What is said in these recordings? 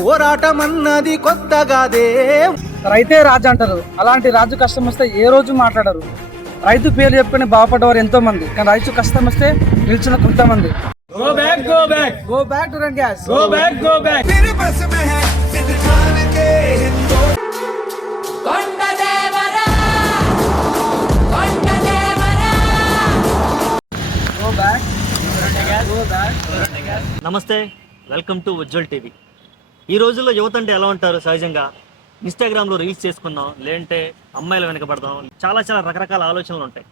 పోరాటం అన్నది కొత్తగాదే రైతే రాజు అంటారు. అలాంటి రాజు కష్టం వస్తే ఏ రోజు మాట్లాడరు. రైతు పేరు చెప్పుకొని బాగుపడ్డవారు ఎంతో మంది కానీ రైతు కష్టం వస్తే నిల్చున్న కొంతమంది. Go back, go back, go back, go back. నమస్తే. Welcome to Ujwal TV. ఈ రోజుల్లో యువత అంటే ఎలా ఉంటారు సహజంగా? ఇన్స్టాగ్రామ్లో రీల్స్ చేసుకుందాం లేదంటే అమ్మాయిలు వెనకబడదాం చాలా చాలా రకరకాల ఆలోచనలు ఉంటాయి.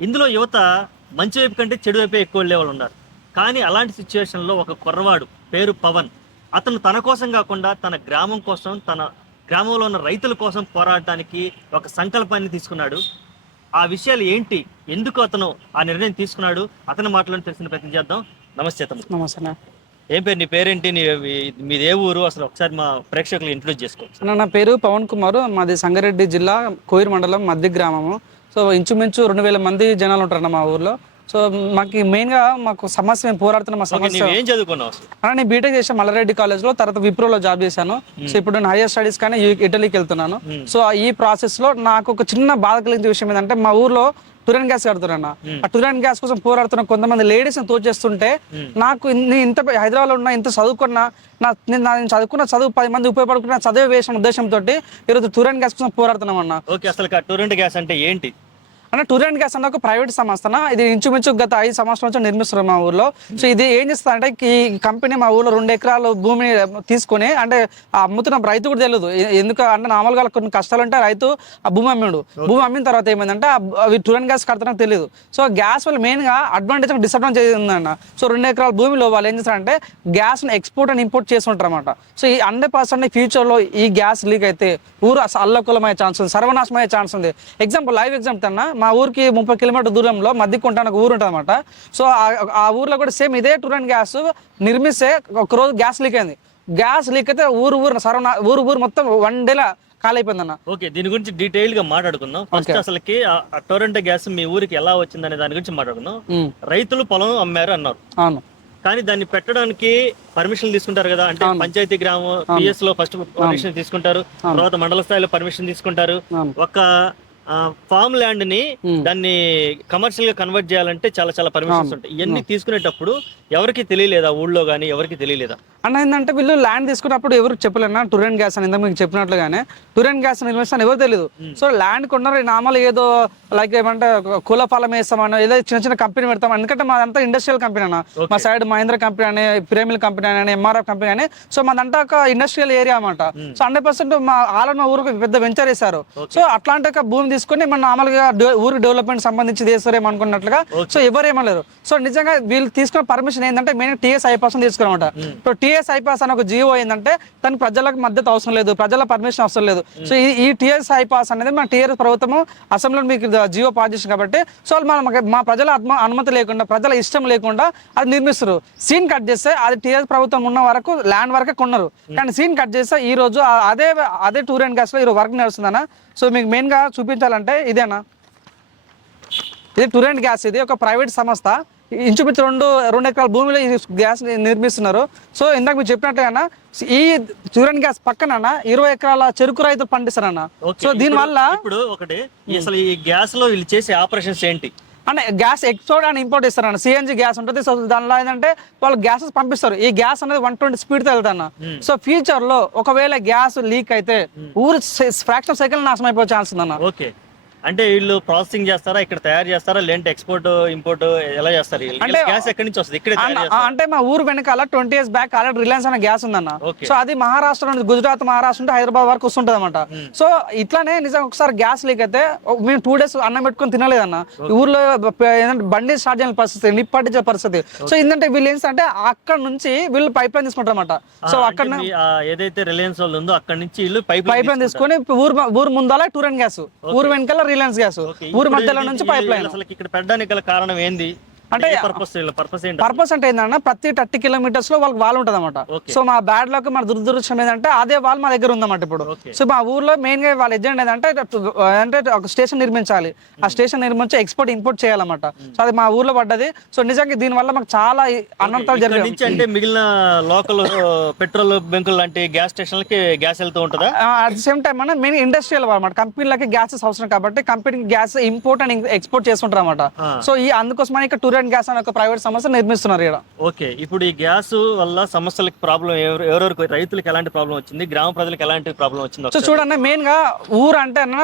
ఇందులో యువత మంచి వైపు కంటే చెడు వైపే ఎక్కువ వెళ్ళే వాళ్ళు ఉన్నారు. కానీ అలాంటి సిచ్యువేషన్లో ఒక కుర్రవాడు పేరు పవన్ అతను తన కోసం కాకుండా తన గ్రామం కోసం తన గ్రామంలో ఉన్న రైతుల కోసం పోరాడటానికి ఒక సంకల్పాన్ని తీసుకున్నాడు. ఆ విషయాలు ఏంటి? ఎందుకు అతను ఆ నిర్ణయం తీసుకున్నాడు? అతని మాటలను తెలిసిన ప్రయత్నం చేద్దాం. నమస్తే తమ్ముడు. నమస్తే ఏం పేరు నీ పేరేంటి? నీ మీది ఏ ఊరు? అసలు ఒకసారి మా ప్రేక్షకులు ఇంట్రొడ్యూస్ చేసుకో నా పేరు పవన్ కుమార్. మాది సంగారెడ్డి జిల్లా కోయిర్ మండలం మధ్య గ్రామము. సో ఇంచుమించు రెండు వేల మంది జనాలు ఉంటారన్న మా ఊర్లో. సో మాకు మెయిన్గా మాకు సమస్య మేము పోరాడుతున్న మా సమస్య ఏం చదువుకున్నావు? అన్న నేను బీటెక్ చేసాను మల్లారెడ్డి కాలేజ్లో తర్వాత విప్రోలో జాబ్ చేశాను. సో ఇప్పుడు నేను హైయర్ స్టడీస్ కానీ ఇటలీకి వెళ్తున్నాను. సో ఈ ప్రాసెస్లో నాకు ఒక చిన్న బాధ కలిగించే విషయం ఏంటంటే మా ఊర్లో టురెన్ గ్యాస్ కడుతున్నా ఆ టురెన్ గ్యాస్ కోసం పోరాడుతున్న కొంతమంది లేడీస్ తోచేస్తుంటే నాకు ఇంత హైదరాబాద్లో ఉన్న ఇంత చదువుకున్నా నా నేను నా- నేను చదువుకున్న చదువు పది మంది ఉపయోగపడుకున్న చదివే వేసిన ఉద్దేశంతో ఈరోజు టురెన్ గ్యాస్ కోసం పోరాడుతున్నాం అన్న. ఓకే అసలు టూరెంట్ గ్యాస్ అంటే ఏంటి? అంటే టూర్ అండ్ గ్యాస్ అన్న ఒక ప్రైవేట్ సంస్థన? ఇది ఇంచుమించు గత ఐదు సంవత్సరాల నుంచి నిర్మిస్తున్నారు మా ఊర్లో. సో ఇది ఏం చేస్తుంది అంటే ఈ కంపెనీ మా ఊర్లో రెండు ఎకరాలు భూమిని తీసుకొని అంటే ఆ అమ్ముతున్న రైతు కూడా తెలియదు. ఎందుకు అంటే నార్మల్గా కొన్ని కష్టాలు ఉంటే రైతు ఆ భూమి అమ్మిండు. భూమి అమ్మిన తర్వాత ఏమైందంటే అవి టూర్ అండ్ గ్యాస్ కడతానో తెలియదు సో గ్యాస్ వల్ల మెయిన్గా అడ్వాంటేజ్ డిసడ్వాంటేజ్ ఉందన్న? సో రెండు ఎకరాల భూమిలో వాళ్ళు ఏం చేస్తారంటే గ్యాస్ని ఎక్స్పోర్ట్ అండ్ ఇంపోర్ట్ చేస్తుంటారు అనమాట సో ఈ హండ్రెడ్ పర్సెంట్ ఫ్యూచర్లో ఈ గ్యాస్ లీక్ అయితే ఊరు అసలు అల్లకొలం అయ్యే ఛాన్స్ ఉంది సర్వనాశనం అయ్యే ఛాన్స్ ఉంది. ఎగ్జాంపుల్ లైవ్ ఎగ్జాంపుల్ అన్న మా ఊరికి ముప్పై కిలోమీటర్ దూరంలో అని ఒక ఊరు ఉంటుంది అనమాట సో ఆ- ఊర్లో కూడా సేమ్ ఇదే టూర్ అండ్ గ్యాస్ నిర్మిస్తే ఒక రోజు గ్యాస్ లీక్ అయింది. గ్యాస్ లీక్ అయితే ఊరు ఊరు సర్వనా ఊరు ఊరు మొత్తం వన్ డేలా అన్న ఓకే దీని గురించి డీటెయిల్గా మాట్లాడుకుందాం. ఫస్ట్ అసలుకి ఆ టొరంటో గ్యాస్ మీ ఊరికి ఎలా వచ్చిందనే దాని గురించి మాట్లాడుకుందాం. రైతులు పొలం అమ్మారు అన్నారు. అవును. కానీ దాన్ని పెట్టడానికి పర్మిషన్ తీసుకుంటారు కదా. అంటే పంచాయతీ గ్రామం పిఎస్లో ఫస్ట్ పర్మిషన్ తీసుకుంటారు. తర్వాత మండల స్థాయిలో పర్మిషన్ తీసుకుంటారు. ఒక ఫామ్ ల్యాండ్ని దాన్ని కమర్షియల్గా కన్వర్ట్ చేయాలంటే చాలా చాలా పర్మిషన్స్ ఉంటాయి. ఇవన్నీ తీసుకునేటప్పుడు ఎవరికి తెలియలేదా? ఊళ్ళో గానీ ఎవరికి తెలియలేదా? అన్న ఏంటంటే వీళ్ళు ల్యాండ్ తీసుకున్నప్పుడు ఎవరు చెప్పలేనా? టూరెన్ గ్యాస్ అని ఇందాక మీకు చెప్పినట్లుగానే టూరెన్ గ్యాస్ నిర్మిస్తాను ఎవరు తెలియదు సో ల్యాండ్ కొన్నారు నార్మల్ ఏదో లైక్ ఏమంటే కుల ఫలం వేస్తామని ఏదో చిన్న చిన్న కంపెనీ పెడతాం ఎందుకంటే మాదంతా ఇండస్ట్రియల్ కంపెనీ అన్న. మా సైడ్ మహేంద్ర కంపెనీ అని ప్రేమిల్ కంపెనీ అని ఎంఆర్ఎఫ్ కంపెనీ అని సో మాదంతా ఒక ఇండస్ట్రియల్ ఏరియా అన్నమాట. సో హండ్రెడ్ పర్సెంట్ మా ఆలన్న ఊరికి పెద్ద వెంచర్ వేశారు. సో అట్లాంటి ఒక భూమి తీసుకొని మన నార్మల్గా డె- ఊరి డెవలప్మెంట్ సంబంధించి చేస్తారేమో అనుకున్నట్లుగా సో ఎవరేమలేరు సో నిజంగా వీళ్ళు తీసుకున్న పర్మిషన్ ఏంటంటే మెయిన్ టీఎస్ ఐపాస్ తీసుకున్నమాట ఇప్పుడు టీఎస్ ఐపాస్ అని ఒక జియో ఏంటంటే దానికి ప్రజలకు మద్దతు అవసరం లేదు ప్రజల పర్మిషన్ అవసరం లేదు. సో ఈ టీఎస్ ఐపాస్ అనేది మన టీఆర్ఎస్ ప్రభుత్వం అసెంబ్లీలో మీకు జియో పాస్ చేసింది కాబట్టి సో మన మా ప్రజల ఆత్మ అనుమతి లేకుండా ప్రజల ఇష్టం లేకుండా అది నిర్మిస్తారు. సీన్ కట్ చేస్తే అది టీఆర్ఎస్ ప్రభుత్వం ఉన్న వరకు ల్యాండ్ వరకే కొన్నారు. కానీ సీన్ కట్ చేస్తే ఈ రోజు అదే అదే టూర్ అండ్ గ్యాస్లో ఈ వర్క్ నడుస్తుందన్న. సో మీకు మెయిన్గా చూపించాలంటే ఇదేనా? ఇది టూర్ అండ్ గ్యాస్ ఇది ఒక ప్రైవేట్ సంస్థ. ఇంచుమించు రెండు రెండు ఎకరాల భూమిలో ఈ గ్యాస్ నిర్మిస్తున్నారు. సో ఇందాక మీరు చెప్పినట్టుగా ఈ అండ్ గ్యాస్ పక్కన ఇరవై ఎకరాల చెరుకు రైతులు పండిస్తారన్న. సో దీని వల్ల ఇప్పుడు ఒకటి అసలు ఈ గ్యాస్లో వీళ్ళు చేసే ఆపరేషన్స్ ఏంటి? అంటే గ్యాస్ ఎక్స్పోర్ట్ అండ్ ఇంపోర్ట్ ఇస్తారన్న సిఎన్జి గ్యాస్ ఉంటుంది. సో దానిలో ఏంటంటే వాళ్ళు గ్యాసెస్ పంపిస్తారు. ఈ గ్యాస్ అనేది వన్ ట్వంటీ స్పీడ్ వెళ్తాను సో ఫ్యూచర్లో ఒకవేళ గ్యాస్ లీక్ అయితే ఊరు ఫ్రాక్షన్ సెకండ్ నాశనం అయిపోయే ఛాన్స్ ఉందన్న. ఓకే. అంటే వీళ్ళు ప్రాసెసింగ్ చేస్తారా? ఇక్కడ తయారు చేస్తారా? లేదంటే ఎక్స్పోర్ట్ ఇంపోర్ట్ ఎలా చేస్తారు? అంటే- గ్యాస్ ఎక్కడి నుంచి వస్తుంది? ఇక్కడ అంటే మా ఊరు వెనకాల twenty years back already Reliance అనే గ్యాస్ ఉందన్న. సో అది మహారాష్ట్ర నుండి గుజరాత్ మహారాష్ట్ర నుండి హైదరాబాద్ వరకు వస్తుంటది అనమాట సో ఇట్లానే నిజంగా ఒకసారి గ్యాస్ లీక్ అయితే మేము టూ డేస్ అన్నం పెట్టుకొని తినలేదన్న. ఊర్లో ఏంటంటే బండి స్టార్ట్ చేయని పరిస్థితి నిప్పటించే పరిస్థితి. సో ఏంటంటే వీళ్ళు ఏంటంటే అక్కడ నుంచి వీళ్ళు పైప్ లైన్ తీసుకుంటారు అనమాట సో అక్కడ ఏదైతే రిలయన్స్ వాళ్ళు ఉందో అక్కడ నుంచి వీళ్ళు పైప్ పైప్ లైన్ తీసుకొని ఊరు ఊరు ముందల టూర్ అండ్ గ్యాస్ ఊరు వెనకాల రిలయన్స్ గ్యాస్ ఊరు మధ్యలో నుంచి పైప్ లైన్ అసలు ఇక్కడ పెట్టడానికి గల కారణం ఏంది? అంటే పర్పస్ అంటే ఏంటంటే ప్రతి థర్టీ కిలోమీటర్స్లో వాళ్ళకి వాల్ ఉంటుంది అనమాట. సో మా బ్యాడ్ లక్ మన దురదృష్టం ఏంటంటే అదే వాల్ మా దగ్గర ఉందన్నమాట ఇప్పుడు. సో మా ఊర్లో మెయిన్గా వాళ్ళ ఎజెండా ఏంటంటే అంటే ఒక స్టేషన్ నిర్మించాలి. ఆ స్టేషన్ నిర్మించి ఎక్స్పోర్ట్ ఇంపోర్ట్ చేయాలన్నమాట. సో అది మా ఊర్లో పడ్డది. సో నిజంగా దీని వల్ల మాకు చాలా అనంతాలు నుంచి అంటే మిగిలిన లోకల్ పెట్రోల్ బంకులు లాంటి గ్యాస్ స్టేషన్లకి గ్యాస్ వెళ్తూ ఉంటుందా? అట్ ద సేమ్ టైం మన మెయిన్ ఇండస్ట్రియల్ అనమాట కంపెనీలకి గ్యాసెస్ అవసరం కాబట్టి కంపెనీకి గ్యాస్ ఇంపోర్ట్ అండ్ ఎక్స్పోర్ట్ చేస్తుంటారు అనమాట. సో ఈ అందుకోసమని ఇక్కడ టూర్ అండ్ గ్యాస్ అనే ఒక ప్రైవేట్ సంస్థ నిర్మిస్తున్నారు ఇక్కడ ఓకే ఇప్పుడు ఈ గ్యాస్ వల్ల సమస్యలకి ప్రాబ్లం ఎవరెవరికి రైతులకు ఎలాంటి ప్రాబ్లం వచ్చింది? గ్రామ ప్రజలకు ఎలాంటి ప్రాబ్లం వచ్చింది? సో చూడండి మెయిన్గా ఊరు అంటే అన్న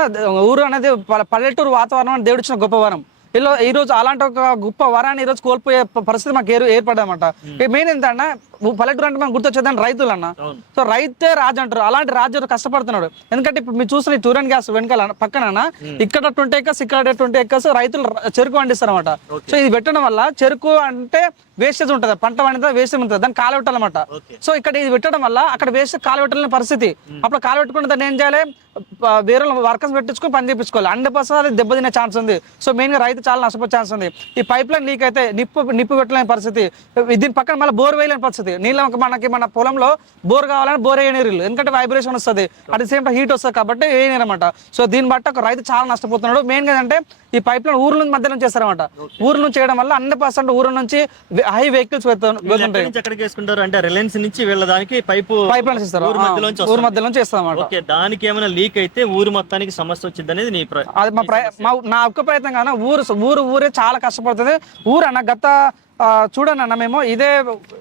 ఊరు అనేది పల్లెటూరు వాతావరణం అని దేవుడు ఇచ్చిన గొప్ప వరం. ఇలా ఈ రోజు అలాంటి ఒక గొప్ప వరాన్ని ఈ రోజు కోల్పోయే పరిస్థితి మాకు ఏర్ ఏర్పడదన్నమాట. మెయిన్ ఏంటంటే పల్లెటూరు అంటే మనం గుర్తొచ్చేదని రైతులు అన్న. సో రైతే రాజు అంటారు. అలాంటి రాజు కష్టపడుతున్నాడు. ఎందుకంటే ఇప్పుడు మీరు చూసిన ఈ టూర్ అండ్ గ్యాస్ వెనకాల పక్కన ఇక్కడ ట్వంటీ ఎకర్స్ ఇక్కడ ట్వంటీ ఎకర్స్ రైతులు చెరుకు పండిస్తారు అనమాట సో ఇది పెట్టడం వల్ల చెరుకు అంటే వేస్టేజ్ ఉంటుంది. పంట పండితే వేస్టేజ్ ఉంటుంది. దాన్ని కాలబెట్టాలన్నమాట ఓకే. సో ఇక్కడ ఇది పెట్టడం వల్ల అక్కడ వేస్ట్ కాలబెట్టలేని పరిస్థితి. అప్పుడు కాలబెట్టుకుంటే దాన్ని ఏం చేయాలి? వేరే వర్కర్స్ పెట్టించుకొని పని చేపించుకోవాలి. హండ్రెడ్ పర్సెంట్ అది దెబ్బతినే ఛాన్స్ ఉంది. సో మెయిన్గా రైతు చాలా నష్టపోయే ఛాన్స్ ఉంది. ఈ పైప్ లైన్ లీక్ అయితే నిప్పు నిప్పు పెట్టలేని పరిస్థితి. దీని పక్కన మళ్ళీ బోర్ వేయలేని పరిస్థితి. నీళ్ళ మనకి మన పొలంలో బోర్ కావాలని బోర్ వేయనీరు ఎందుకంటే వైబ్రేషన్ వస్తుంది. At the same time heat వస్తుంది కాబట్టి వేయనీరు అనమాట సో దీన్ని బట్టి ఒక రైతు చాలా నష్టపోతున్నాడు. మెయిన్గా ఏంటంటే ఈ పైప్ లైన్ ఊరు నుంచి మధ్య నుంచి చేస్తారన్నమాట ఊరు నుంచి చేయడం వల్ల హండ్రెడ్ పర్సెంట్ ఊరు నుంచి హై వెహికల్స్ వెళ్తుంటాయి. ఎక్కడికి వేసుకుంటారు? అంటే రిలయన్స్ నుంచి వీళ్ళ దానికి పైపు పైప్ లైన్స్ ఇస్తారు ఊరు వస్తుంది. మధ్యలో నుంచి ఓకే దానికి ఏమైనా లీక్ అయితే ఊరు మొత్తానికి సమస్య వచ్చింది అనేది నీ అది మా నా ఒక్క ప్రయత్నం కాన ఊరు ఊరు ఊరే చాలా కష్టపడుతుంది. ఊరు అన్న గత చూడండి అన్న మేము ఇదే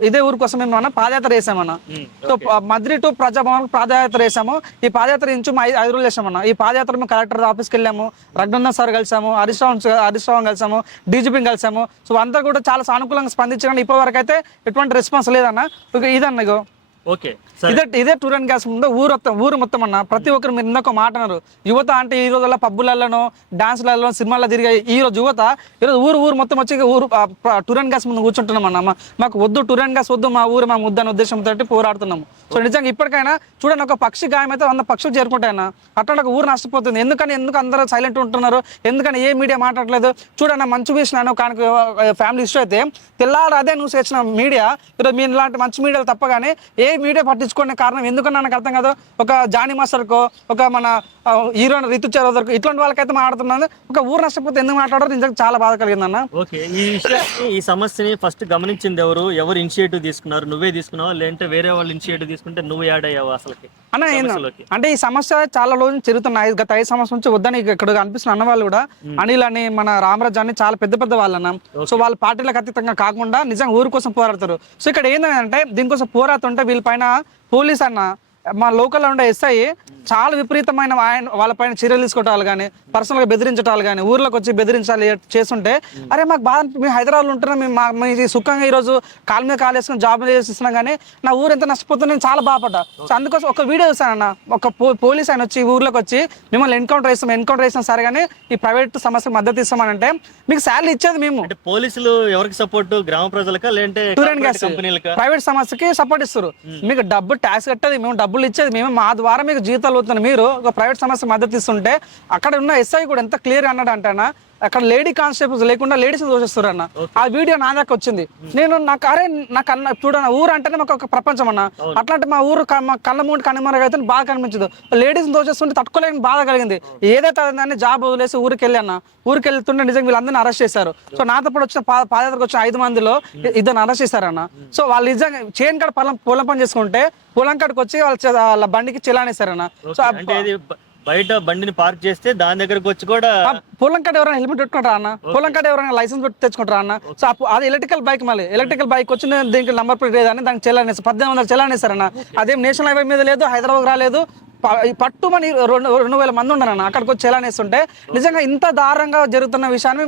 ఇదే ఊరు కోసం మేము అన్న పాదయాత్ర వేసామన్న సో మద్రి టు ప్రజాభవన్ పాదయాత్ర వేసాము ఈ పాదయాత్ర ఇంచు మా ఐదు రోజులు వేసామన్న ఈ పాదయాత్ర మేము కలెక్టర్ ఆఫీస్కి వెళ్ళాము రఘునందన్ సార్ కలిసాము హరీష్ రావు హరీష్ రావు కలిసాము డీజీపీని కలిసాము. సో అందరూ కూడా చాలా సానుకూలంగా స్పందించడం ఇప్పటి వరకు అయితే ఎటువంటి రెస్పాన్స్ లేదన్న. ఇదన్న ఇగో. ఓకే ఇదే ఇదే టూర్ అండ్ గ్యాస్ ముందు ఊరు మొత్తం ఊరు మొత్తం అన్న. ప్రతి ఒక్కరు మీరు ఇందాక మాట అన్నారు. యువత అంటే ఈ రోజుల్లో పబ్బులలోనో డాన్స్లలో సినిమాల్లో తిరిగే ఈ రోజు యువత ఈ రోజు ఊరు ఊరు మొత్తం వచ్చి ఊరు టూర్ అండ్ గ్యాస్ ముందు కూర్చుంటున్నాం అన్న. మాకు వద్దు టూర్ అండ్ గ్యాస్ వద్దు మా ఊరు మా ముద్ద అనే ఉద్దేశంతో పోరాడుతున్నాము. సో నిజంగా ఇప్పటికైనా చూడండి ఒక పక్షి గాయం అయితే వంద పక్షులు చేరుకుంటాయన్న. అట్లా ఒక ఊరు నష్టపోతుంది. ఎందుకని ఎందుకు అందరూ సైలెంట్ ఉంటున్నారు? ఎందుకని ఏ మీడియా మాట్లాడలేదు చూడన్న మంచి విషయం కానీ ఫ్యామిలీ ఇష్యూ అయితే తెల్లారు అదే న్యూస్ వేసిన మీడియా ఈరోజు మీరు ఇలాంటి మంచి మీడియాలు తప్పగానే ఏ మీడియా పట్టించుకునే కారణం ఎందుకన్నా నాకు అర్థం కాదు. ఒక జానీ మాస్టర్కో ఒక మన హీరోయిన్ రితు చరోదర్కు ఇట్లాంటి వాళ్ళకైతే మాట్లాడుతున్నాను. ఒక ఊరు నష్టపోతే ఎందుకు మాట్లాడారు? నిజంగా చాలా బాధ కలిగిందన్న. ఓకే ఈ విషయాన్ని ఈ సమస్యని ఫస్ట్ గమనించింది ఎవరు? ఎవరు ఇనిషియేటివ్ తీసుకున్నారు? నువ్వే తీసుకున్నావు? లేదంటే వేరే వాళ్ళు ఇనిషియేటివ్ తీసుకుంటే నువ్వు యాడ్ అయ్యావు అసలుకి? అన్న. అంటే ఈ సమస్య చాలా రోజులు జరుగుతున్నాయి గత ఐదు సంవత్సరం నుంచి వద్దని ఇక్కడ అనిపిస్తున్న అన్న వాళ్ళు కూడా అనిల్ అని మన రామరాజు అని చాలా పెద్ద పెద్ద వాళ్ళన్న. సో వాళ్ళ పార్టీలకు అతీతంగా కాకుండా నిజంగా ఊరు కోసం పోరాడతారు. సో ఇక్కడ ఏంటంటే దీనికోసం పోరాడుతుంటే వీళ్ళ పైన పోలీస్ అన్న మా లోకల్లో ఉండే ఎస్ఐ చాలా విపరీతమైన ఆయన వాళ్ళపైన చర్యలు తీసుకోవటాలు కానీ పర్సనల్గా బెదిరించటాలు కానీ ఊర్లోకి వచ్చి బెదిరించాలి చేస్తుంటే అరే మాకు బాధ మేము హైదరాబాద్లో ఉంటున్నాం మేము మా- మీ సుఖంగా ఈరోజు కాలు మీద కాలు వేసుకుని జాబ్ చేస్తున్నాం కానీ నా ఊరు ఎంత నష్టపోతుందో నేను చాలా బాధపడ్డా. సో అందుకోసం ఒక వీడియో చూసానన్న ఒక పో- పోలీస్ ఆయన వచ్చి ఊర్లోకి వచ్చి మిమ్మల్ని ఎన్కౌంటర్ చేస్తాం ఎన్కౌంటర్ చేస్తాం సరే కానీ ఈ ప్రైవేట్ సమస్యకు మద్దతు ఇస్తామనంటే మీకు శాలరీ ఇచ్చేది మేము. అంటే పోలీసులు ఎవరికి సపోర్ట్ గ్రామ ప్రజలకా లేదంటే టూర్ అండ్ గ్యాస్ ప్రైవేట్ సంస్థకి సపోర్ట్ ఇస్తారు. మీకు డబ్బు ట్యాక్స్ కట్టేది మేము డబ్బులు ఇచ్చేది మేము. మా ద్వారా మీకు జీతాలు అవుతున్న మీరు ఒక ప్రైవేట్ సంస్థ మద్దతు ఇస్తుంటే అక్కడ ఉన్న ఎస్ఐ కూడా ఎంత క్లియర్ అన్నాడు అంటేనా అక్కడ లేడీ కానిస్టేబుల్స్ లేకుండా లేడీస్ దోషిస్తారు అన్న. ఆ వీడియో నా దాకా వచ్చింది. నేను నాకు అరే నాకు అన్న చూడన్న ఊరు అంటేనే మాకు ఒక ప్రపంచం అన్న. అట్లాంటి మా ఊరు మా కళ్ళ ముందు కనుమరుగు అయితే బాగా కనిపించదు. లేడీస్ దోచేస్తుంటే తట్టుకోలేని బాధ కలిగింది. ఏదైతే అయిందని జాబ్ వదిలేసి ఊరికి వెళ్ళి అన్న ఊరికి వెళ్తుంటే నిజంగా వీళ్ళందరినీ అరెస్ట్ చేశారు. సో నాతో పాటు వచ్చిన పాదయాత్రకు వచ్చిన ఐదు మందిలో ఇద్దరు అరెస్ట్ చేశారన్న సో వాళ్ళు నిజంగా చేను కాడ పొలం పొలం పని చేసుకుంటే పొలం కాడికి వచ్చి వాళ్ళ వాళ్ళ బండికి చిలానేశారన్న సో బయట బండిని పార్క్ చేస్తే దాని దగ్గరకు వచ్చి కూడా పొలం కాడ ఎవరైనా హెల్మెట్ పెట్టుకుంటారా అన్న? పొలం కాడ ఎవరైనా లైసెన్స్ పెట్టి తెచ్చుకుంటారా అన్న? సో అది ఎలక్ట్రికల్ బైక్ మళ్ళీ. ఎలక్ట్రికల్ బైక్ వచ్చి దీనికి నంబర్ ప్లేట్ లేదని దానికి చెల్లానేసి పద్దెనిమిది వందలు చెల్లానేస్తారన్న అదేం నేషనల్ హైవే మీద లేదు హైదరాబాద్ రాలేదు. పట్టుమని రెండు రెండు వేల మంది ఉండరన్న అక్కడికి వచ్చి చెల్లానేస్తుంటే నిజంగా ఇంత దారుణంగా జరుగుతున్న విషయాన్ని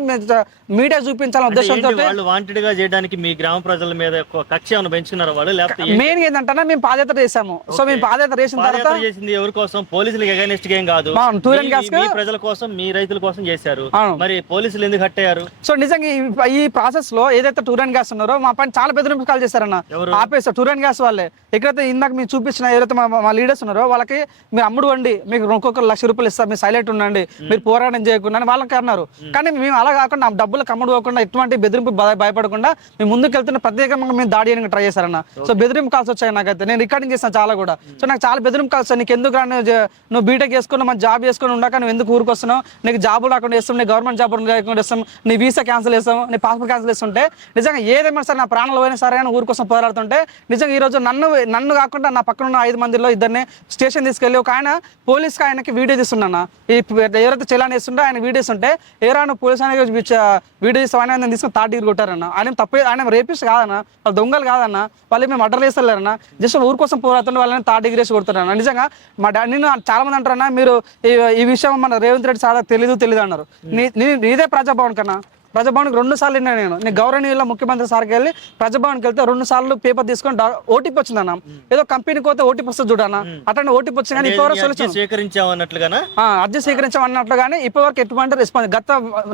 మీడియా చూపించాలనే ఉద్దేశంతో వాళ్ళు వాంటెడ్గా చేయడానికి మీ గ్రామ ప్రజల మీద కక్ష పెంచుకున్నారు వాళ్ళు? లేకపోతే? మెయిన్ ఏంటంటే మేము పాదయాత్ర చేసాము సో మేము పాదయాత్ర చేసిన తర్వాత చేసింది ఎవరి కోసం? పోలీసులకు అగైనెస్ట్ ఏం కాదు. టూర్ అండ్ గ్యాస్ ప్రజల కోసం మీ రైతుల కోసం చేశారు. మరి పోలీసులు ఎందుకు హట్టయ్యారు సో నిజంగా ఈ- ప్రాసెస్లో ఏదైతే టూర్ అండ్ గ్యాస్ ఉన్నారో మా పైన చాలా బెదిరింపు కాల్ చేశారన్న? ఆపేస్తారు టూర్ అండ్ గ్యాస్ వాళ్ళే. ఎక్కడైతే ఇందాక మీరు చూపించిన ఏదైతే మా లీడర్స్ ఉన్నారో వాళ్ళకి మీరు అమ్ముడు వండి మీకు ఒక్కొక్క లక్ష రూపాయలు ఇస్తాం మీరు సైలెంట్ ఉండండి మీరు పోరాటం చేయకుండా అని వాళ్ళకి అన్నారు. కానీ మేము అలా కాకుండా ఆ డబ్బులకు అమ్ముడు పోకుండా ఎటువంటి బెదిరింపు భయ- భయపడకుండా మేము ముందుకు వెళ్తున్న ప్రత్యేకంగా మేము దాడి చేయడానికి ట్రై చేశారన్న. సో బెదిరింపు కాల్స్ వచ్చాయి నాకైతే. నేను రికార్డింగ్ చేస్తాను చాలా కూడా. సో నాకు చాలా బెదిరింపు కాల్స్ నీకు ఎందుకు రా నువ్వు బీటెక్ చేసుకుని మన జాబ్ చేసుకుని ఉండక నువ్వు ఎందుకు ఊరుకొస్తున్నావు నీకు జాబులు రాకుండా చేస్తాం నీ గవర్నమెంట్ జాబ్ రాకుండా చేస్తాం నీ వీసా క్యాన్సిల్ చేస్తాం నీ పాస్పోర్ట్ క్యాన్సిల్ చేస్తుంటే నిజంగా ఏదేమైనా సరే నా ప్రాణాలు పోయినా సరే అని ఊరి కోసం పోరాడుతుంటే నిజంగా ఈ రోజు నన్ను నన్ను కాకుండా నా పక్కన ఉన్న ఐదు మందిలో ఇద్దరిని స్టేషన్ తీసుకెళ్ళి ఒక ఆయన పోలీస్కి ఆయనకి వీడియో తీస్తున్నా ఈ ఎవరైతే చలాన్ వేస్తుంటే ఆయన వీడియో ఉంటే ఏరా నువ్వు పోలీస్ ఆయన వీడియో తీస్తావు ఆయన తీసుకుని థర్డ్ డిగ్రీ కొట్టారన్న. ఆయన తప్పే ఆయన రేపిస్ట్ కాదన్న. వాళ్ళు దొంగలు కాదన్న. వాళ్ళు మేము మర్డర్ చేస్తలేరన్న. జస్ట్ ఊరు కోసం పోరాడుతుంటే వాళ్ళని తాట్ డిగ్రీ వేసి కొడుతున్నారన్న నిజంగా మా డాడీ నేను చాలా మంది అంటారన్న మీరు ఈ ఈ విషయం మన రేవంత్ రెడ్డి సార్ తెలీదు తెలియదు అన్నారు. నీ- నీదే ప్రజాభవన్ కన్నా. ప్రజాభవన్కి రెండు సార్లు విన్నా నేను. నేను గౌరవనీయుల ముఖ్యమంత్రి సార్కి వెళ్ళి ప్రజాభవన్కి వెళ్తే రెండు సార్లు పేపర్ తీసుకొని ఓటీపీ వచ్చిందన్న ఏదో కంపెనీకి పోతే ఓటీపీ వస్తుంది చూడన్న అట్లా ఓటీపీ వచ్చింది కానీ ఈ అర్జీ స్వీకరించామన్నట్లుగానా అర్జీ స్వీకరించాం అన్నట్లు కానీ ఇప్పటివరకు ఎటువంటి రెస్పాన్స్ గత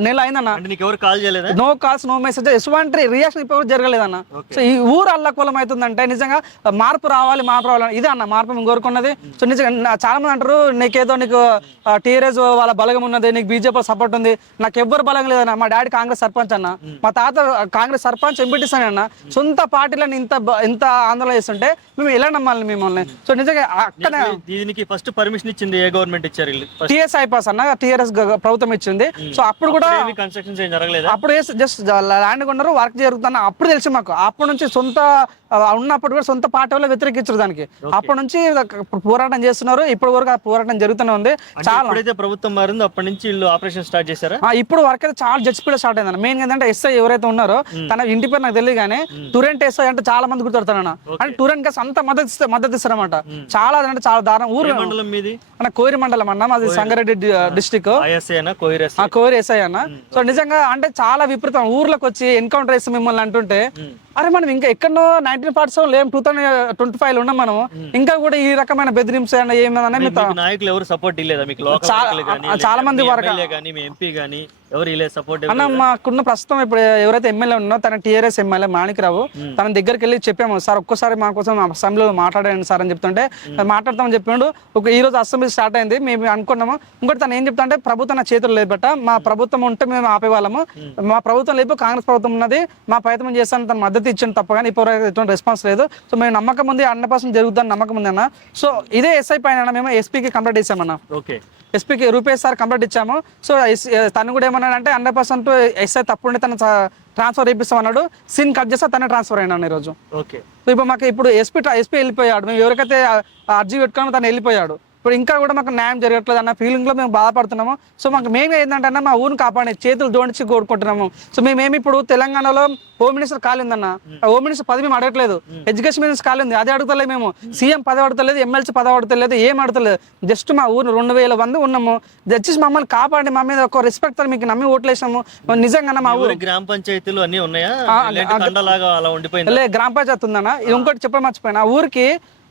నెల అయిందన్న ఎవరు కాల్ చేయలేదా? నో కాల్స్ నో మెసేజ్ ఎటువంటి రియాక్షన్ ఇప్పుడు జరగలేదన్న. సో ఈ ఊరు అల్లకూలం అవుతుందంటే నిజంగా మార్పు రావాలి మార్పు రావాలి. ఇదే అన్న మార్పు మేము కోరుకున్నది. సో నిజంగా చాలా మంది అంటారు నీకేదో నీకు టీఆర్ఎస్ వాళ్ళ బలగం ఉన్నది నీకు బీజేపీ సపోర్ట్ ఉంది. నాకు ఎవ్వరు బలం లేదన్న. మా డాడీ కాంగ్రెస్ సర్పంచ్ అన్న మా తాత కాంగ్రెస్ సర్పంచ్ ఎంపీటీస్ అని అన్న సొంత పార్టీలను ఇంత ఇంత ఆందోళన చేస్తుంటే మేము ఎలా నమ్మాలి మిమ్మల్ని? సో నిజంగా అక్కడ నీకు దీనికి ఫస్ట్ పర్మిషన్ ఇచ్చింది ఏ గవర్నమెంట్ ఇచ్చారు టిఎస్ ఐపాస్ అన్న టిఆర్ఎస్ ప్రభుత్వం ఇచ్చింది. సో అప్పుడు కూడా ఏం జరగలేదా? అప్పుడు జస్ట్ ల్యాండ్ కొన్నారు వర్క్ జరుగుతున్న అప్పుడు తెలిసి మాకు. అప్పటి నుంచి సొంత ఉన్నప్పుడు కూడా సొంత పార్టీ వాళ్ళు వ్యతిరేకించారు దానికి. అప్పటి నుంచి పోరాటం చేస్తున్నారు. ఇప్పటి వరకు ఆ పోరాటం జరుగుతూనే ఉంది. చాలా. ప్రభుత్వం మారిందో అప్పటి నుంచి వీళ్ళు ఆపరేషన్ స్టార్ట్ చేశారా? ఇప్పుడు వర్క్ అయితే చాలా జడ్జ్ స్పీడ్ స్టార్ట్ అయింది మెయిన్ ఏంటంటే ఎస్ఐ ఎవరైతే ఉన్నారో తన ఇంటి పేరు నాకు తెలియదు కానీ టూరెంట్ ఎస్ఐ అంటే చాలా మంది గుర్తుడతారన్న అంటే టూరెంట్ కేసు అంత మద్దతు ఇస్తే మద్దతు ఇస్తారన్నమాట. చాలా అంటే చాలా దారుణం. ఊరు ఏ మండలం మీది? అన్న కోరి మండలం అన్న. మాది సంగారెడ్డి డిస్టిక్. కోరి ఎస్ఐ అన్న. సో నిజంగా అంటే చాలా విపరీతం. ఊర్లోకి వచ్చి ఎన్కౌంటర్ చేసి మిమ్మల్ని అంటుంటే అరే మనం ఇంకా ఎక్కడో నైన్టీన్ పార్ట్స్ లేం టూ థౌసండ్ ట్వంటీ ఫైవ్ ఉన్నాం మనం. ఇంకా కూడా ఈ రకమైన ఏమైనా మీకు నాయకులు ఎవరు సపోర్ట్ మీకు చాలా- మంది వరకు- ఎంపీ కానీ ఎవరు ఇలే సపోర్ట్ అన్న మాకున్న ప్రస్తుతం ఇప్పుడు ఎవరైతే ఎమ్మెల్యే ఉన్నో తన టీఆర్ఎస్ ఎమ్మెల్యే మాణిక్రావు తన దగ్గరికి వెళ్ళి చెప్పాము సార్ ఒక్కసారి మా కోసం అసెంబ్లీలో మాట్లాడండి సార్ అని చెప్తుంటే మాట్లాడతామని చెప్పిండు ఒక ఈ రోజు అసెంబ్లీ స్టార్ట్ అయింది మేము అనుకున్నాము. ఇంకోటి తను ఏం చెప్తా అంటే ప్రభుత్వం నా చేతులు లేబట్ట మా ప్రభుత్వం ఉంటే మేము ఆపేవాళ్ళము. మా ప్రభుత్వం లేదు కాంగ్రెస్ ప్రభుత్వం ఉన్నది మా ప్రయత్నం చేస్తాను తన మద్దతు ఇచ్చింది తప్ప కానీ ఇప్పుడు ఎటువంటి రెస్పాన్స్ లేదు. సో మేము నమ్మకం ఉంది హండ్రెడ్ పర్సెంట్ జరుగుతుందని నమ్మకం ఉంది అన్న. సో ఇదే ఎస్ఐ పైన మేము ఎస్పీకి కంప్లీట్ చేసామన్న ఓకే. ఎస్పీకి రూపేష్ సార్ కంప్లీట్ ఇచ్చాము. సో తను కూడా ఏమన్నాడు అంటే హండ్రెడ్ పర్సెంట్ ఎస్ఐ తప్పుండి తను ట్రాన్స్ఫర్ అన్నాడు సీన్ కట్ చేస్తే తనే ట్రాన్స్ఫర్ అయినాడు ఈరోజు. ఓకే. సో ఇప్పుడు మాకు ఇప్పుడు ఎస్పీ ఎస్పీ వెళ్ళిపోయాడు. మేము ఎవరికైతే అర్జీ పెట్టుకున్నామో తను వెళ్ళిపోయాడు. ఇప్పుడు ఇంకా కూడా మాకు న్యాయం జరగట్లేదు అన్న ఫీలింగ్లో మేము బాధపడుతున్నాము. సో మాకు మేము ఏంటంటే అన్న మా ఊరిని కాపాడే చేతులు జోడించి కోరుకుంటున్నాము. సో మేమేమి ఇప్పుడు తెలంగాణలో హోమ్ మినిస్టర్ కాలిందన్న హోమ్ మినిస్టర్ పదవి మేము అడగట్లేదు. ఎడ్యుకేషన్ మినిస్టర్ కాలింది. అది అడుగుతలేదు మేము. సీఎం పదవి అడుగుతలేదు ఎమ్మెల్సీ పదవి అడుగుతలేదు ఏం అడుగుతలేదు. జస్ట్ మా ఊరు రెండు వేల మంది ఉన్నాము. దయచేసి మమ్మల్ని కాపాడి మా మీద ఒక రెస్పెక్ట్ మీకు నమ్మి ఓట్లేసాము నిజంగా మా ఊరు గ్రామ పంచాయతీలు అన్ని ఉన్నాయా? గ్రామ పంచాయతీ ఉందన్న. ఇది ఇంకోటి చెప్పడం మర్చిపోయినా. ఆ ఊరికి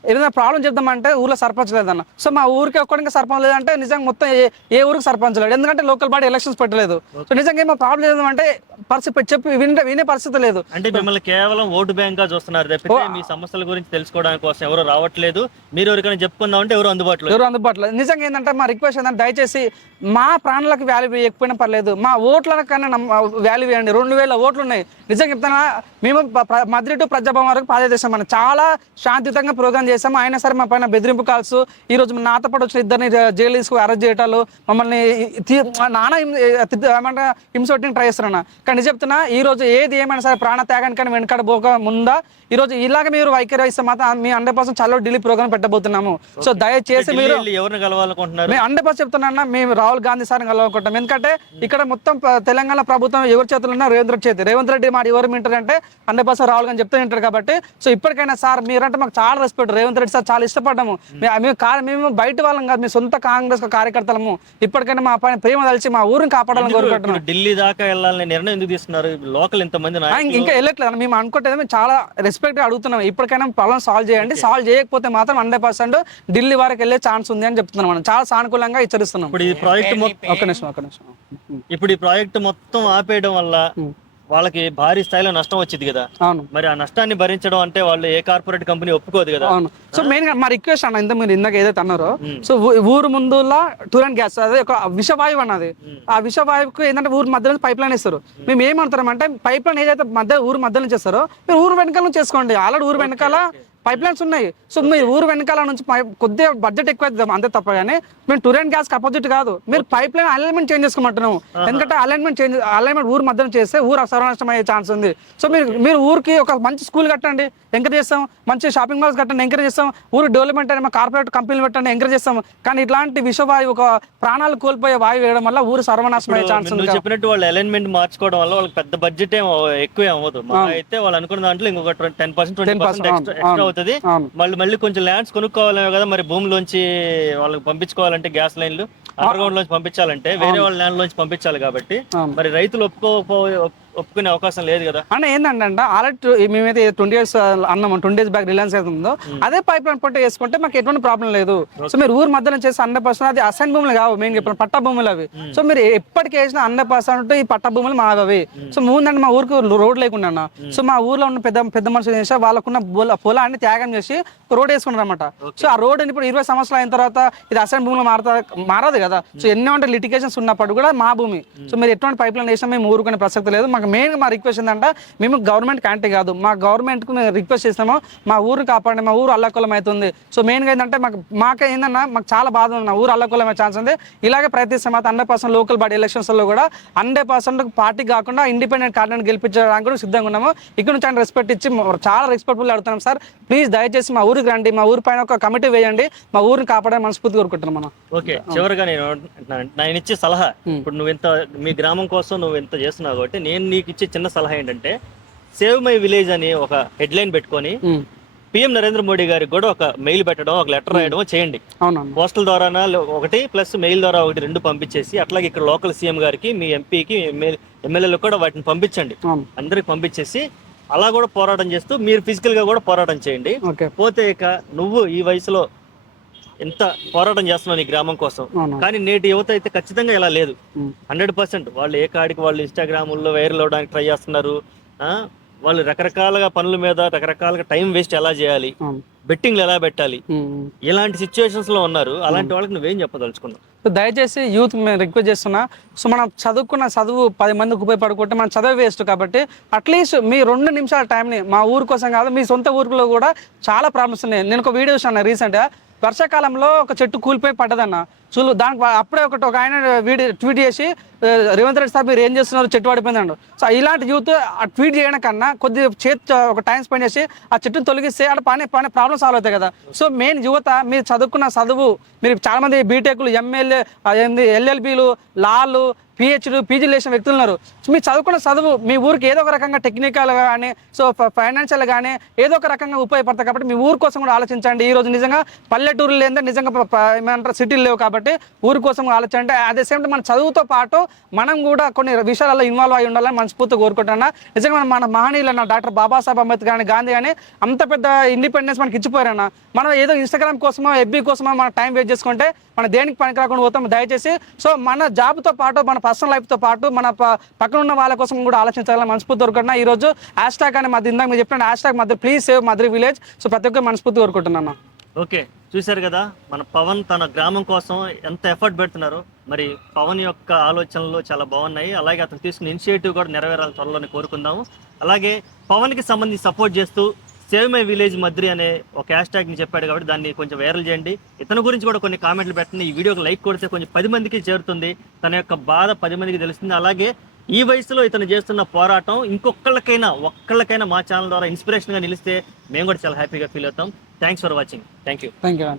ఏదైనా ప్రాబ్లం చెప్దామంటే ఊర్లో సర్పంచ్ లేదన్న. సో మా ఊరికి ఒక్కడికి సర్పంచ్ లేదంటే నిజంగా మొత్తం ఏ ఊరికి సర్పంచ్ లేడు. ఎందుకంటే లోకల్ బాడీ ఎలక్షన్స్ పెట్టలేదు. సో నిజంగా ఏమో ప్రాబ్లం లేదంటే పరిస్థితి చెప్పి వినే వినే పరిస్థితి లేదు. అంటే మిమ్మల్ని కేవలం ఓటు బ్యాంక్గా చూస్తున్నారు తప్పితే మీ సమస్యల గురించి తెలుసుకోవడానికి కోసం ఎవరు రావట్లేదు. మీరు ఎవరికైనా చెప్పుకుందాం అంటే ఎవరు అందుబాటులో. ఎవరు అందుబాటులో నిజంగా ఏంటంటే మా రిక్వెస్ట్ ఏంటంటే దయచేసి మా ప్రాణాలకు వాల్యూ ఇవ్వకపోయినా పర్లేదు. మా ఓట్లకు కన్నా వాల్యూ ఇవ్వండి. రెండు వేల ఓట్లు ఉన్నాయి. నిజంగా చెప్తానా మేము మద్రి టు ప్రజాభవన్ వరకు పాదదేశం మనం చాలా శాంతియుతంగా ప్రోగ్రామ్ చేశాము అయినా సరే మా పైన బెదిరింపు కాల్స్ ఈ రోజు నాతో పాటు వచ్చిన ఇద్దరిని జైలు తీసుకు అరెస్ట్ చేయటాలు మమ్మల్ని నాన్న నానా హింస తిద్ద- ట్రై చేస్తున్నా కానీ చెప్తున్నా ఈ రోజు ఏది ఏమైనా సరే ప్రాణ త్యాగానికి వెనకాడ పోక ముందా ఈ రోజు ఇలాగ మీరు వైఖరి ఇస్తే మాత్రం మీ హండ్రెడ్ పర్సెంట్ చాలా ఢిల్లీ ప్రోగ్రామ్ పెట్టబోతున్నాము. సో దయచేసి మీరు ఎవరిని కలవాలనుకుంటున్నారు? మేము హండ్రెడ్ పర్సెంట్ చెప్తున్నా మేము రాహుల్ గాంధీ సార్ని కలవకుంటాం ఎందుకంటే ఇక్కడ మొత్తం తెలంగాణ ప్రభుత్వం ఎవరి చేతులు ఉన్నా రేవంత్ రెడ్డి చేతి. రేవంత్ రెడ్డి మాట ఎవరు వింటారు అంటే హండ్రెడ్ పర్సెంట్ రాహుల్ గాంధీ చెప్తూ వింటారు కాబట్టి. సో ఇప్పటికైనా సార్ మీరంటే మాకు చాలా రెస్పెక్ట్ రేవంత్ రెడ్డి సార్ చాలా ఇష్టపడ్డాము. మేము మేము బయట వాళ్ళం కాదు. మీ సొంత కాంగ్రెస్ కార్యకర్తలము. ఇప్పటికైనా మా పైన ప్రేమ కలిసి మా ఊరిని కాపాడాలని కోరుకుంటున్నాం. ఢిల్లీ దాకా వెళ్ళాలని నిర్ణయం ఎందుకు తీసుకున్నారు? లోకల్ ఇంతమంది ఇంక- వెళ్ళట్లేదు. మేము అనుకుంటే చాలా రెస్పెక్ట్ అడుగుతున్నాం. ఇప్పటికైనా ప్రాబ్లం సాల్వ్ చేయండి. సాల్వ్ చేయకపోతే మాత్రం హండ్రెడ్ పర్సెంట్ ఢిల్లీ వరకు వెళ్ళే ఛాన్స్ ఉంది అని చెప్తున్నాం మనం. చాలా సానుకూలంగా హెచ్చరిస్తున్నాం. ఇప్పుడు ఈ ప్రాజెక్ట్ మొత్తం ఒక్క నిమిషం ఒక్క నిమిషం. ఇప్పుడు ఈ ప్రాజెక్ట్ మొత్తం ఆపేయడం వల్ల వాళ్ళకి భారీ స్థాయిలో నష్టం వచ్చింది కదా. అవును. మరి ఆ నష్టాన్ని భరించడం అంటే వాళ్ళు ఏ కార్పొరేట్ కంపెనీ ఒప్పుకోదు కదా. అవును. సో మెయిన్గా మా రిక్వెస్ట్ అన్న ఇంత మీరు ఇందాక ఏదైతే అన్నారో సో ఊ- ఊరు ముందులా టూర్ అండ్ గ్యాస్ అదే ఒక విషవాయువు అన్నది. ఆ విషవాయువుకు ఏంటంటే ఊరు మధ్యలో పైప్ లైన్ ఇస్తారు మేము ఏమంటాం అంటే పైప్ లైన్ ఏదైతే మధ్య ఊరు మధ్య నుంచి చేస్తారో మీరు ఊరు వెనకాల నుంచి చేసుకోండి ఆల్రెడీ ఊరు వెనకాల పైప్ లైన్స్ ఉన్నాయి. సో మీరు ఊరు వెనకాల నుంచి కొద్దిగా బడ్జెట్ ఎక్కువ అవుతుంది అంతే తప్ప కానీ మేము టూర్ అండ్ గ్యాస్ అపోజిట్ కాదు. మీరు పైప్ లైన్ అలైన్మెంట్ చేంజ్ చేసుకోమంటున్నాము. ఎందుకంటే అలైన్మెంట్ చేంజ్ అలైన్మెంట్ ఊరు మధ్యలో చేస్తే ఊరు సర్వనాశనం అయ్యే ఛాన్స్ ఉంది. సో మీరు మీరు ఊరికి ఒక మంచి స్కూల్ కట్టండి ఎంకరేజ్ చేస్తాం. మంచి షాపింగ్ మాల్స్ కట్టండి ఎంకరేజ్ చేస్తాం. ఊరు డెవలప్మెంట్ అయినా కార్పొరేట్ కంపెనీలు పెట్టండి ఎంకరేజ్ చేస్తాం. కానీ ఇట్లాంటి విషవాయువు ఒక ప్రాణాలు కోల్పోయే వాయువు వేయడం వల్ల ఊరు సర్వనాశనం అయ్యే ఛాన్స్ ఉంది చెప్పినట్టు వాళ్ళు అలైన్మెంట్ మార్చుకోవడం వల్ల వాళ్ళకి పెద్ద బడ్జెట్ ఏం ఎక్కువ అవ్వదు. మా అయితే వాళ్ళు అనుకున్న దాంట్లో ఇంకొక ten percent twenty 10% percent extra అవుతుంది. మళ్ళీ మళ్ళీ కొంచెం ల్యాండ్స్ కొనుక్కోవాలేమో కదా మరి భూమిలోంచి వాళ్ళకి పంపించుకోవాలంటే గ్యాస్ లైన్లు అండర్ గ్రౌండ్ లోంచి పంపించాలంటే వేరే వాళ్ళ ల్యాండ్ లోంచి పంపించాలి కాబట్టి. మరి రైతులు ఒప్పుకో ఒప్పుకునే అవకాశం లేదు కదా. అంటే ఏంటంటే ఆల్రెడీ మేమైతే ట్వంటీ ఇయర్స్ అన్నాము ట్వంటీ డేస్ బ్యాక్ రిలయన్స్ అయితే ఉందో అదే పైప్ లైన్ పొట్ట వేసుకుంటే మాకు ఎటువంటి ప్రాబ్లం లేదు. సో మీరు ఊరు మధ్యలో చేసి హండ్రెడ్ పర్సెంట్ అది అసైన్ భూములు కావు మెయిన్ చెప్పిన పట్ట భూములు అవి. సో మీరు ఎప్పటికి వేసిన హండ్రెడ్ పర్సెంట్ ఈ పట్ట భూములు మావి అవి. సో ముందంటే మా ఊరికి రోడ్ లేకుండా అన్న. సో మా ఊర్లో ఉన్న పెద్ద పెద్ద మనుషులు చేసి వాళ్ళకున్న పొల- పొలాన్ని త్యాగం చేసి రోడ్ వేసుకున్నారు అనమాట సో ఆ రోడ్ ఇప్పుడు ఇరవై సంవత్సరాలు అయిన తర్వాత ఇది అసైన్ భూములు మారుతా మారదు కదా. సో ఎన్నో అంటే లిటికేషన్స్ ఉన్నప్పుడు కూడా మా భూమి. సో మీరు ఎటువంటి పైప్ లైన్ వేసినా మేము ఊరుకునే ప్రసక్తి లేదు మాకు మెయిన్ మా రిక్వెస్ట్ ఏంటంటే మేము గవర్నమెంట్ క్యాంటీ కాదు మా గవర్నమెంట్కు మేము రిక్వెస్ట్ చేస్తాము మా ఊరిని కాపాడండి మా ఊరు అల్లకొలం అవుతుంది. సో మెయిన్గా ఏంటంటే మాకు మాకు ఏంటన్నా మాకు చాలా బాధ ఉంది ఊరు అల్లకొలం అయ్యే ఛాన్స్ ఉంది. ఇలాగే ప్రయత్నిస్తాం మాత్రం హండ్రెడ్ పర్సెంట్ లోకల్ బాడీ ఎలక్షన్స్లో కూడా హండ్రెడ్ పర్సెంట్ పార్టీ కాకుండా ఇండిపెండెంట్ క్యాండిడేట్ గెలిపించడానికి కూడా సిద్ధంగా ఉన్నాము. ఇక్కడ నుంచి ఆయన రెస్పెక్ట్ ఇచ్చి చాలా రెస్పెక్ట్ఫుల్ అడుగుతున్నాం సార్ ప్లీజ్ దయచేసి మా ఊరికి రండి మా ఊరి పైన ఒక కమిటీ వేయండి మా ఊరిని కాపాడని మనస్ఫూర్తి కోరుకుంటున్నాం మనం ఓకే చివరిగా నేను నేను ఇచ్చే సలహా ఇప్పుడు నువ్వు ఎంత మీ గ్రామం కోసం నువ్వు ఎంత చేస్తున్నావు కాబట్టి నేను నీకు ఇచ్చే చిన్న సలహా ఏంటంటే సేవ్ మై విలేజ్ అని ఒక హెడ్లైన్ పెట్టుకొని ఉమ్. పిఎం నరేంద్ర మోడీ గారికి కూడా ఒక మెయిల్ పెట్టడం ఒక లెటర్ రాయడం చేయండి. పోస్టల్ ద్వారా ఒకటి ప్లస్ మెయిల్ ద్వారా ఒకటి రెండు పంపించేసి అట్లాగే ఇక్కడ లోకల్ సీఎం గారికి మీ ఎంపీకి ఎమ్మెల్యేలకు కూడా వాటిని పంపించండి. అందరికి పంపించేసి అలా కూడా పోరాటం చేస్తూ మీరు ఫిజికల్గా కూడా పోరాటం చేయండి. పోతే ఇక నువ్వు ఈ వయసులో ఎంత పోరాటం చేస్తున్నావు నీ గ్రామం కోసం? కానీ నేటి యువత అయితే ఖచ్చితంగా ఇలా లేదు. హండ్రెడ్ పర్సెంట్ వాళ్ళు ఏ కాడికి వాళ్ళు ఇన్స్టాగ్రాముల్లో వైరల్ అవడానికి ట్రై చేస్తున్నారు? వాళ్ళు రకరకాలుగా పనుల మీద రకరకాలుగా టైం వేస్ట్ ఎలా చేయాలి? బెట్టింగ్లు ఎలా పెట్టాలి. ఇలాంటి సిచ్యువేషన్స్లో ఉన్నారు. అలాంటి వాళ్ళకి నువ్వేం చెప్పదలుచుకున్నావు? సో దయచేసి యూత్ మేము రిక్వెస్ట్ చేస్తున్నా సో మనం చదువుకున్న చదువు పది మందికి ఉపయోగపడుకుంటే మనం చదువు వేస్ట్ కాబట్టి అట్లీస్ట్ మీ రెండు నిమిషాల టైంని మా ఊరు కోసం కాదు మీ సొంత ఊరిలో కూడా చాలా ప్రాబ్లమ్స్ ఉన్నాయి నేను ఒక వీడియో చూసాను రీసెంట్గా వర్షాకాలంలో ఒక చెట్టు కూలిపోయి పడ్డదన్న. చూలు దానికి అప్పుడే ఒకటి ఒక ఆయన వీడియో ట్వీట్ చేసి రేవంత్ రెడ్డి సార్ మీరు ఏం చేస్తున్నారు? చెట్టు పడిపోయిందండు సో ఇలాంటి యూత్ ఆ ట్వీట్ చేయడం కన్నా కొద్దిగా చేతి ఒక టైం స్పెండ్ చేసి ఆ చెట్టును తొలగిస్తే అక్కడ పని పని ప్రాబ్లమ్ సాల్వ్ అవుతాయి కదా. సో మెయిన్ యువత మీరు చదువుకున్న చదువు మీరు చాలామంది బీటెక్లు ఎంఎల్ఏ ఎల్ఎల్బీలు లాలు పిహెచ్లు పీజీలు చేసిన వ్యక్తులు ఉన్నారు. మీ మీరు చదువుకున్న చదువు మీ ఊరికి ఏదో ఒక రకంగా టెక్నికల్ కానీ సో ఫైనాన్షియల్ కానీ ఏదో ఒక రకంగా ఉపయోగపడతాయి కాబట్టి మీ ఊరు కోసం కూడా ఆలోచించండి. ఈ రోజు నిజంగా పల్లెటూరు లేదా నిజంగా ఏమంటారు సిటీలు లేవు కాబట్టి. ఊరి కోసం కూడా ఆలోచించండి అదే సేమ్ టైం మన చదువుతో పాటు మనం కూడా కొన్ని విషయాలలో ఇన్వాల్వ్ అయి ఉండాలని మనస్ఫూర్తిగా కోరుకుంటున్నా. నిజంగా మన- మన మహనీయులు అన్న డాక్టర్ బాబాసాహెబ్ అంబేద్కర్ కానీ గాంధీ కానీ అంత పెద్ద ఇండిపెండెన్స్ మనకి ఇచ్చిపోయారన్న మనం ఏదో ఇన్స్టాగ్రామ్ కోసమో ఎఫ్బీ కోసమో మన టైం వేస్ట్ చేసుకుంటే మన దేనికి పనికి రాకుండా పోతాం దయచేసి. సో మన జాబ్తో పాటు మన పర్సనల్ లైఫ్తో పాటు మన పక్కన ఉన్న వాళ్ళ కోసం కూడా ఆలోచించాలని మనస్ఫూర్తి కోరుకుంటున్నా. ఈ రోజు హ్యాష్ ట్యాగ్ అని మధ్య ఇందాక మీరు చెప్పిన హ్యాష్ ట్యాగ్ మధ్య please save Madhuri village so ప్రతి ఒక్కరు మనస్ఫూర్తి కోరుకుంటున్నాను ఓకే చూశారు కదా మన పవన్ తన గ్రామం కోసం ఎంత ఎఫర్ట్ పెడుతున్నారు. మరి పవన్ యొక్క ఆలోచనలు చాలా బాగున్నాయి. అలాగే అతను తీసుకున్న ఇనిషియేటివ్ కూడా నెరవేరాలి త్వరలోనే కోరుకుందాము. అలాగే పవన్కి సంబంధించి సపోర్ట్ చేస్తూ సేవ్ మై విలేజ్ మద్రి అనే ఒక హ్యాష్ ట్యాగ్ని చెప్పాడు కాబట్టి దాన్ని కొంచెం వైరల్ చేయండి. ఇతని గురించి కూడా కొన్ని కామెంట్లు పెట్టండి. ఈ వీడియోకి లైక్ కొడితే కొంచెం పది మందికి చేరుతుంది. తన యొక్క బాధ పది మందికి తెలుస్తుంది. అలాగే ఈ వయసులో ఇతను చేస్తున్న పోరాటం ఇంకొకళ్ళకైనా ఒక్కళ్ళకైనా మా ఛానల్ ద్వారా ఇన్స్పిరేషన్గా నిలిస్తే మేము కూడా చాలా హ్యాపీగా ఫీల్ అవుతాం. thanks for watching thank you thank you